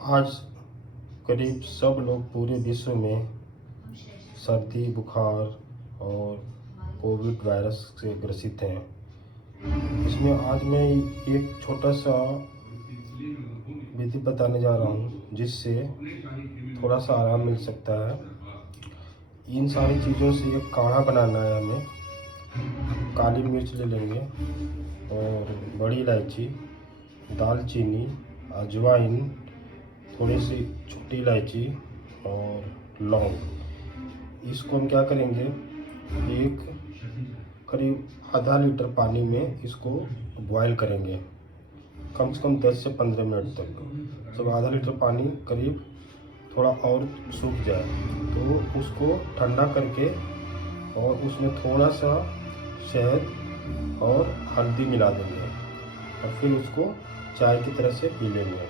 आज करीब सब लोग पूरे विश्व में सर्दी, बुखार और कोविड वायरस से ग्रसित हैं। इसमें आज मैं एक छोटा सा विधि बताने जा रहा हूँ जिससे थोड़ा सा आराम मिल सकता है। इन सारी चीज़ों से एक काढ़ा बनाना है हमें। काली मिर्च ले लेंगे और बड़ी इलायची, दालचीनी, अजवाइन, थोड़ी सी छोटी इलायची और लौंग। इसको हम क्या करेंगे, एक करीब आधा लीटर पानी में इसको बॉयल करेंगे कम से कम 10 से 15 मिनट तक। जब आधा लीटर पानी करीब थोड़ा और सूख जाए तो उसको ठंडा करके और उसमें थोड़ा सा शहद और हल्दी मिला देंगे और फिर उसको चाय की तरह से पी लेंगे।